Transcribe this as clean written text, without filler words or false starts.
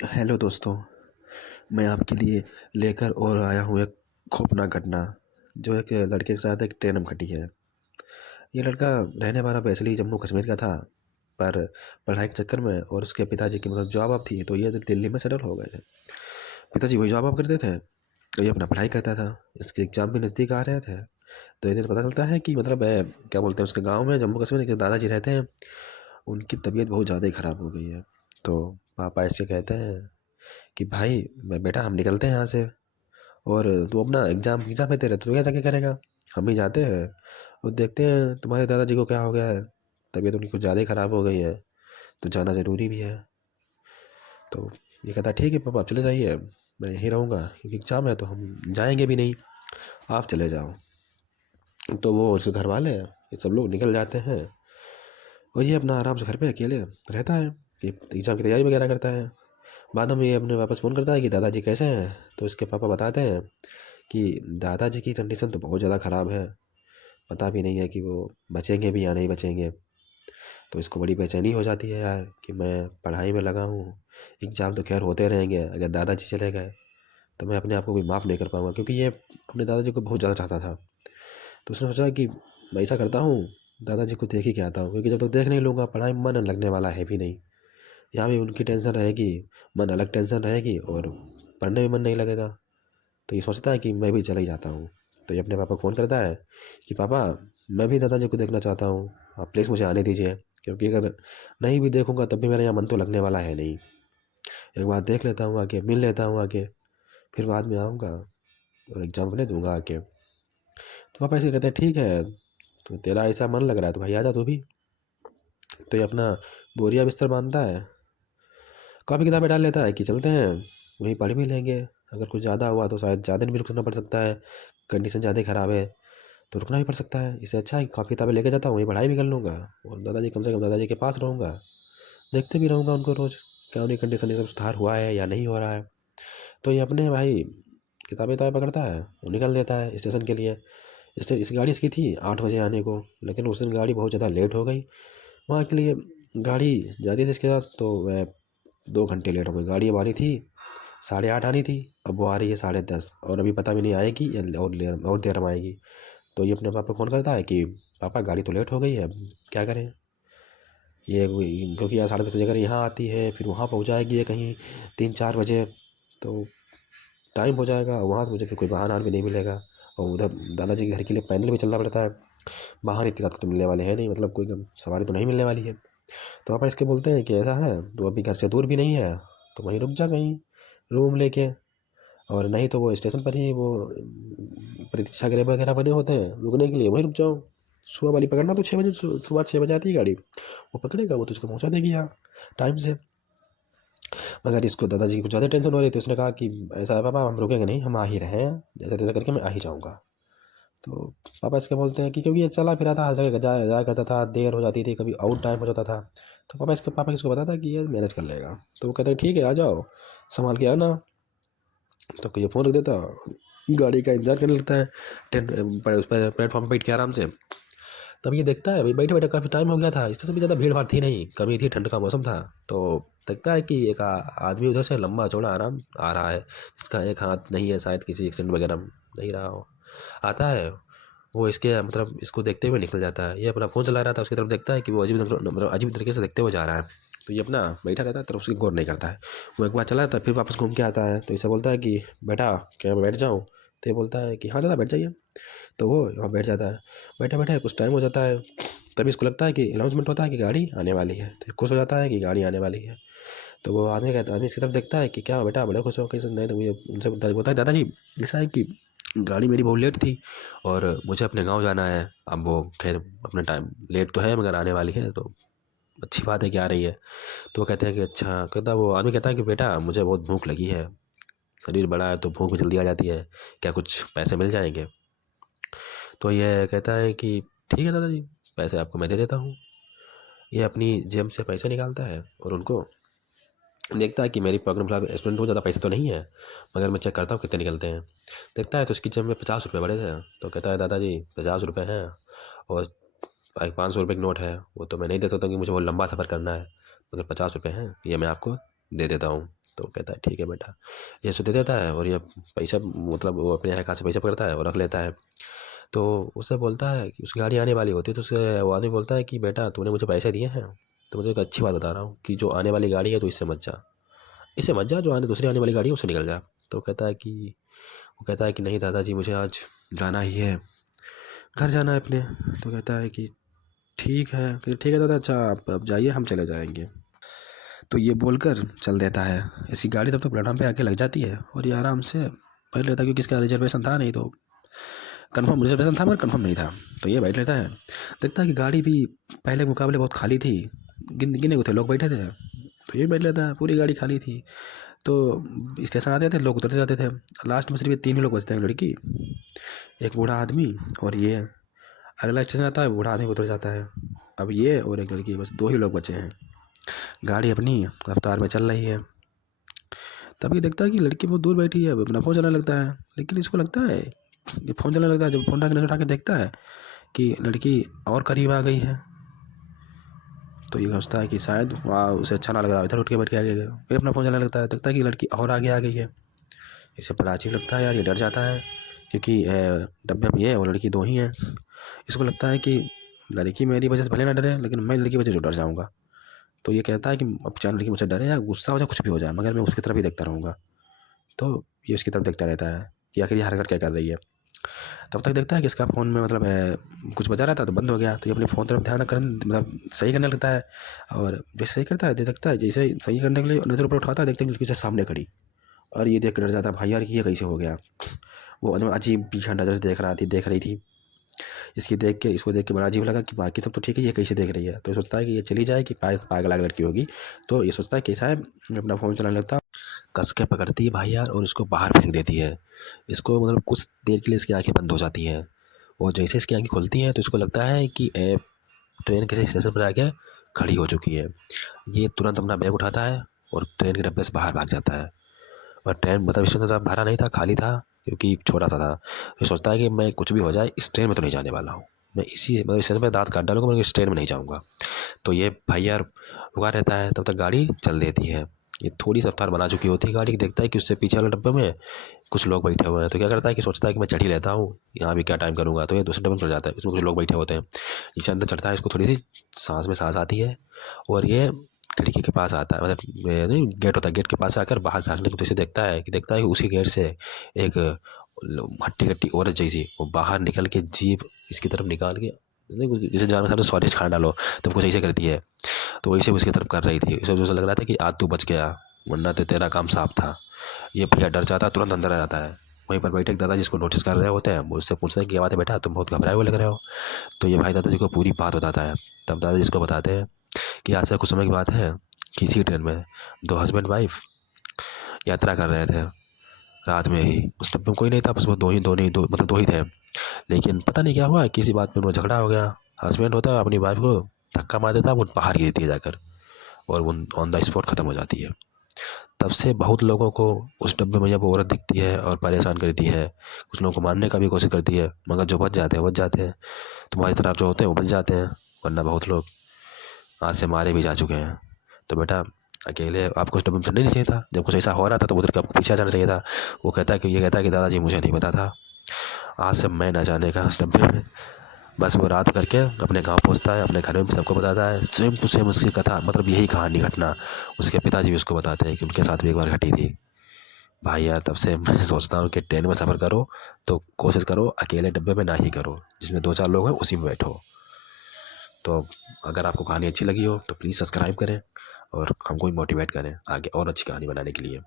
Hello दोस्तों, मैं आपके लिए लेकर और आया हूँ एक खौफनाक घटना जो एक लड़के के साथ एक ट्रेन में घटी है। ये लड़का रहने वाला वैसे जम्मू कश्मीर का था, पर पढ़ाई के चक्कर में और उसके पिताजी की जॉब अब थी तो ये दिल्ली में सेटल हो गए थे। पिताजी वही जॉब अब करते थे तो ये अपना पढ़ाई करता था। इसके एग्ज़ाम भी नज़दीक आ रहे थे तो एक दिन पता चलता है कि क्या बोलते हैं, उसके गाँव में जम्मू कश्मीर के दादाजी रहते हैं, उनकी तबीयत बहुत ज़्यादा ही ख़राब हो गई है। तो पापा इससे कहते हैं कि भाई बेटा हम निकलते हैं यहाँ से, और तू अपना एग्ज़ाम एग्ज़ाम है तेरे, तो क्या जाके करेगा, हम ही जाते हैं और देखते हैं तुम्हारे दादाजी को क्या हो गया है, तबीयत उनकी कुछ ज़्यादा ही ख़राब हो गई है, तो जाना ज़रूरी भी है। तो ये कहता है ठीक है पापा आप चले जाइए, मैं यहीं रहूँगा क्योंकि एग्ज़ाम है तो हम जाएंगे भी नहीं, आप चले जाओ। तो वो उसके घर वाले ये सब लोग निकल जाते हैं और ये अपना आराम से घर पे अकेले रहता है कि एग्ज़ाम की तैयारी वगैरह करता है। बाद में ये अपने वापस फ़ोन करता है कि दादाजी कैसे हैं, तो इसके पापा बताते हैं कि दादाजी की कंडीशन तो बहुत ज़्यादा ख़राब है, पता भी नहीं है कि वो बचेंगे भी या नहीं बचेंगे। तो इसको बड़ी बेचैनी हो जाती है यार कि मैं पढ़ाई में लगा हूँ, एग्ज़ाम तो खैर होते रहेंगे, अगर दादाजी चले गए तो मैं अपने आप को भी माफ़ नहीं कर पाऊँगा, क्योंकि ये अपने दादाजी को बहुत ज़्यादा चाहता था। तो उसने सोचा कि मैं ऐसा करता हूँ, दादाजी को देख ही के आता हूँ, क्योंकि जब तक देख नहीं लूँगा पढ़ाई में मन लगने वाला है भी नहीं। यहाँ भी उनकी टेंशन रहेगी, मन अलग टेंशन रहेगी और पढ़ने में मन नहीं लगेगा। तो ये सोचता है कि मैं भी चला ही जाता हूँ। तो ये अपने पापा को फ़ोन करता है कि पापा मैं भी दादाजी को देखना चाहता हूँ, आप प्लीज़ मुझे आने दीजिए, क्योंकि अगर नहीं भी देखूँगा तब भी मेरा यहाँ मन तो लगने वाला है नहीं। एक बार देख लेता हूँ आके, मिल लेता हूँ आके, फिर बाद में आऊँगा और एग्ज़ाम अपने दूंगा आके। तो पापा ऐसे कहते हैं ठीक है, तो तेरा ऐसा मन लग रहा है तो भाई आ जा तू भी। तो ये अपना बोरिया बिस्तर बांधता है, कॉपी किताबें डाल लेता है कि चलते हैं, वहीं पढ़ भी लेंगे। अगर कुछ ज़्यादा हुआ तो शायद ज़्यादा दिन भी रुकना पड़ सकता है, कंडीशन ज़्यादा ही ख़राब है तो रुकना भी पड़ सकता है। इससे अच्छा है कि कॉपी किताबें लेके जाता हूँ, वहीं पढ़ाई भी कर लूँगा और दादाजी कम से कम दादाजी के पास रहूँगा, देखते भी रहूँगा उनको रोज़, क्या उनकी कंडीशन ये सब सुधार हुआ है या नहीं हो रहा है। तो ये अपने भाई किताबें किताबें पकड़ता है और निकल देता है स्टेशन के लिए। इस गाड़ी इसकी थी 8 बजे आने को, लेकिन उस दिन गाड़ी बहुत ज़्यादा लेट हो गई। वहाँ के लिए गाड़ी जाती थी इसके साथ तो वह 2 घंटे लेट हो गई। गाड़ी अब आनी थी 8:30 आनी थी, अब वो आ रही है 10:30 और अभी पता भी नहीं आएगी या और देर में आएगी। तो ये अपने पापा को फ़ोन करता है कि पापा गाड़ी तो लेट हो गई है, अब क्या करें। क्योंकि यहाँ 10:30 बजे अगर यहाँ आती है फिर वहाँ पहुँच जाएगी ये कहीं 3-4 बजे, तो टाइम हो जाएगा, वहाँ से मुझे फिर कोई बहाना भी नहीं मिलेगा। और उधर दादाजी के घर के लिए पैदल भी चलना पड़ता है, बाहर इतनी रात को तो मिलने वाले हैं नहीं, मतलब कोई सवारी तो नहीं मिलने वाली है। तो पापा इसके बोलते हैं कि ऐसा है तो अभी घर से दूर भी नहीं है तो वहीं रुक जा कहीं रूम लेके, और नहीं तो वो स्टेशन पर ही वो प्रतीक्षा गृह वगैरह बने होते हैं रुकने के लिए, वहीं रुक जाओ। सुबह वाली पकड़ना तो 6 बजे, सुबह 6 बजे आती है गाड़ी, वो पकड़ेगा, वो तुझको पहुँचा देगी यहाँ टाइम से। मगर इसको दादाजी की कुछ ज़्यादा टेंशन हो रही थी, उसने कहा कि ऐसा है पापा हम रुकेंगे नहीं, हम आ ही रहे हैं, जैसे तैसे करके मैं आ ही जाऊँगा। तो पापा इसके बोलते हैं कि क्योंकि ये चला फिरा था, हर जगह जाया जाया करता था, देर हो जाती थी, कभी आउट टाइम हो जाता था, तो पापा इसको बताता कि ये मैनेज कर लेगा। तो वो कहते हैं ठीक है आ जाओ, संभाल के आना। तो ये फ़ोन रख देता, गाड़ी का इंतज़ार करने लगता है ट्रेन पर, उस पर प्लेटफॉर्म पर बैठ के आराम से। तब ये देखता है भाई बैठे बैठे काफ़ी टाइम हो गया था, इससे भी ज़्यादा भीड़ भाड़ थी नहीं, कमी थी, ठंड का मौसम था। तो देखता है कि एक आदमी उधर से लंबा चौड़ा आराम आ रहा है, जिसका एक हाथ नहीं है, शायद किसी एक्सीडेंट वगैरह में नहीं रहा हो, आता है। वो इसके मतलब इसको देखते हुए निकल जाता है। ये अपना फ़ोन चला रहा था, उसकी तरफ देखता है कि वो अजीब तरीके से देखते हुए जा रहा है। तो ये अपना बैठा रहता है, तरफ उसकी गौर नहीं करता है। वो एक बार चला जाता है फिर वापस घूम के आता है, तो इसे बोलता है कि बेटा क्या मैं बैठ जाऊँ, तो ये बोलता है कि हाँ दादा बैठ जाइए। तो वो वहाँ बैठ जाता है। बैठे बैठे कुछ टाइम हो जाता है, तभी इसको लगता है कि अनाउंसमेंट होता है कि गाड़ी आने वाली है, तो खुश हो जाता है कि गाड़ी आने वाली है। तो वो आदमी इसकी तरफ देखता है कि क्या बेटा बड़े खुश हो कैसे, नहीं तो मुझे उनसे बोलता है दादाजी ऐसा है कि गाड़ी मेरी बहुत लेट थी और मुझे अपने गांव जाना है। अब वो खैर अपना टाइम लेट तो है मगर आने वाली है, तो अच्छी बात है कि आ रही है। तो वो कहते हैं कि अच्छा, कहता वो आदमी कहता है कि बेटा मुझे बहुत भूख लगी है, शरीर बड़ा है तो भूख भी जल्दी आ जाती है, क्या कुछ पैसे मिल जाएंगे। तो ये कहता है कि ठीक है दादाजी, पैसे आपको मैं दे देता हूँ। ये अपनी जेब से पैसे निकालता है और उनको देखता है कि मेरी पॉकेट में फिलहाल स्टूडेंट हो, ज़्यादा पैसे तो नहीं है, मगर मैं चेक करता हूँ कितने निकलते हैं। देखता है तो उसकी जेब में 50 रुपये पड़े थे। तो कहता है दादाजी 50 रुपये हैं और 500 रुपये की नोट है, वो तो मैं नहीं दे सकता क्योंकि मुझे बहुत लंबा सफ़र करना है, मगर 50 रुपये हैं, ये मैं आपको दे देता हूँ। तो कहता है ठीक है बेटा, ये ऐसे दे देता है और ये पैसा मतलब वो अपने हाथ से पैसा पकड़ता है और रख लेता है। तो उससे बोलता है कि उसकी गाड़ी आने वाली होती है, तो उससे वो आदमी बोलता है कि बेटा तूने मुझे पैसे दिए हैं तो मुझे एक अच्छी बात बता रहा हूँ कि जो आने वाली गाड़ी है तो इससे मत जा, जो दूसरी आने वाली गाड़ी है उससे निकल जा। तो वो कहता है कि नहीं दादाजी मुझे आज जाना ही है, घर जाना है अपने। तो कहता है कि ठीक है दादा, अच्छा आप अब जाइए, हम चले जाएंगे। तो ये बोलकर चल देता है। इसकी गाड़ी तब तक प्लेटफॉर्म पे आके लग जाती है और ये आराम से बैठ लेता है, क्योंकि इसका रिजर्वेशन था नहीं, तो कंफर्म रिजर्वेशन था मगर कंफर्म नहीं था। तो ये बैठ लेता है, देखता है कि गाड़ी भी पहले के मुकाबले बहुत खाली थी, गिने हुए थे लोग बैठे थे। तो ये बैठ लेता है, पूरी गाड़ी खाली थी। तो स्टेशन आते थे, लोग उतरते जाते थे। लास्ट में सिर्फ ये 3 ही लोग बचते हैं, लड़की, एक बूढ़ा आदमी और ये। अगला स्टेशन आता है, बूढ़ा आदमी उतर जाता है। अब ये और एक लड़की, बस 2 ही लोग बचे हैं। गाड़ी अपनी रफ्तार में चल रही है। तभी देखता है कि लड़की बहुत दूर बैठी है, अपना फ़ोन चलाने लगता है। लेकिन इसको लगता है कि फ़ोन चलाने लगता है, जब फ़ोन नज़र उठा के देखता है कि लड़की और करीब आ गई है। तो ये सोचता है कि शायद वहाँ उसे अच्छा ना लग रहा, इधर उठ के बैठ के आ गया, फिर अपना फ़ोन चलाने लगता है। देखता है कि लड़की और आगे आ गई है। इसे बड़ा अजीब लगता है यार, ये डर जाता है, क्योंकि डब्बे में ये और लड़की 2 ही हैं। इसको लगता है कि लड़की मेरी वजह से भले ना डरे, लेकिन मैं लड़की की वजह से डर जाऊँगा। तो ये कहता है कि अब चाहे लड़की मुझसे डरे या गुस्सा हो जाए, कुछ भी हो जाए, मगर मैं उसकी तरफ ही देखता रहूँगा। तो ये उसकी तरफ देखता रहता है कि आखिर ये हरकत क्या कर रही है। तब तक देखता है कि इसका फ़ोन में मतलब कुछ बजा रहा था तो बंद हो गया। तो ये अपने फ़ोन तरफ ध्यान मतलब सही करने लगता है। और जैसे सही करता है, देखता है जैसे सही करने के लिए नज़र ऊपर उठाता है, देखते हैं कि लड़की उसके सामने खड़ी। और ये देख कर डर जाता है, भाई यार ये कैसे हो गया। वो अजीब पीछा नज़र से देख रही थी। इसको देख के बड़ा अजीब लगा कि बाकी सब तो ठीक है, ये कैसे देख रही है। तो ये सोचता है कि ये चली जाए कि पागल लड़की होगी। तो ये सोचता है कैसा है, अपना फ़ोन चलाने लगता है। कस के पकड़ती है भाई यार और उसको बाहर फेंक देती है। इसको मतलब कुछ देर के लिए इसकी आंखें बंद हो जाती हैं और जैसे इसकी आंखें खुलती हैं तो इसको लगता है कि ट्रेन किसी स्टेशन पर आके खड़ी हो चुकी है। ये तुरंत अपना बैग उठाता है और ट्रेन के डब्बे से बाहर भाग जाता है। और ट्रेन मतलब इसमें तो भरा नहीं था, खाली था, क्योंकि छोटा सा था। तो सोचता है कि मैं कुछ भी हो जाए इस ट्रेन में तो नहीं जाने वाला हूँ, मैं इसी मतलब स्टेशन पर दाँत काट डालूंगा, मैं इस ट्रेन में नहीं जाऊँगा। तो ये भाई यार रुका रहता है, तब तक गाड़ी चल देती है। ये थोड़ी सी रफ्तार बना चुकी होती है गाड़ी, देखता है कि उससे पीछे वाले डब्बे में कुछ लोग बैठे हुए हैं। तो क्या करता है कि सोचता है कि मैं चढ़ ही लेता हूँ, यहाँ भी क्या टाइम करूँगा। तो ये दूसरे डब्बे में चढ़ जाता है, उसमें कुछ लोग बैठे होते हैं। नीचे अंदर चढ़ता है, इसको थोड़ी सी सांस में सांस आती है और ये खिड़की के पास आता है, मतलब नहीं गेट होता है, गेट के पास आकर बाहर झाँकने की तो इसे देखता है कि उसी गेट से एक हट्टी कट्टी औरत जैसी वो बाहर निकल के जीभ इसकी तरफ निकाल के, जैसे जानवर सामने स्वादिष्ट खाना डालो तब कुछ ऐसे करती है। तो वैसे उसकी तरफ कर रही थी। इसे उसे लग रहा था कि आज तू बच गया, वरना तो तेरा काम साफ था। ये भैया डर जाता है, तुरंत अंदर आ जाता है। वहीं पर बैठे एक दादा जिसको नोटिस कर रहे होते हैं, वो उससे पूछते हैं कि क्या बात है बेटा, तुम बहुत घबराए हुए लग रहे हो। तो ये भाई दादाजी को पूरी बात बताता है। तब दादाजी इसको बताते हैं कि आज से कुछ समय की बात है कि इसी ट्रेन में 2 हस्बैंड वाइफ यात्रा कर रहे थे। रात में ही उस डब्बे में कोई नहीं था, बस वो मतलब 2 ही थे। लेकिन पता नहीं क्या हुआ, किसी बात पे उनमें झगड़ा हो गया। हस्बैंड होता है अपनी वाइफ को धक्का मार देता है, वो बाहर गिरती है जाकर और वो ऑन द स्पॉट ख़त्म हो जाती है। तब से बहुत लोगों को उस डब्बे में जब वो औरत दिखती है और परेशान करती है, कुछ लोगों को मारने का भी कोशिश करती है, मगर जो बच जाते हैं। तुम्हारी तरफ जो होते हैं वो बच जाते हैं, वरना बहुत लोग हाथ से मारे भी जा चुके हैं। तो बेटा अकेले आपको उस डब्बे में चढ़ना नहीं चाहिए था, जब कुछ ऐसा हो रहा था तो उधर के आपको पीछे आ जाना चाहिए था। वो कहता है कि दादाजी मुझे नहीं पता था, आज से मैं ना जाने का उस डब्बे में। बस वो रात करके अपने गाँव पहुँचता है, अपने घर में भी सबको बताता है, सेम टू सेम उसकी कथा, मतलब यही कहानी घटना उसके पिताजी भी उसको बताते हैं कि उनके साथ भी एक बार घटी थी। भाई यार तब से मैं सोचता हूँ कि ट्रेन में सफ़र करो तो कोशिश करो अकेले डब्बे में ना ही करो, जिसमें 2-4 लोग हैं उसी में बैठो। तो अगर आपको कहानी अच्छी लगी हो तो प्लीज़ सब्सक्राइब करें और हमको भी मोटिवेट करें आगे और अच्छी कहानी बनाने के लिए।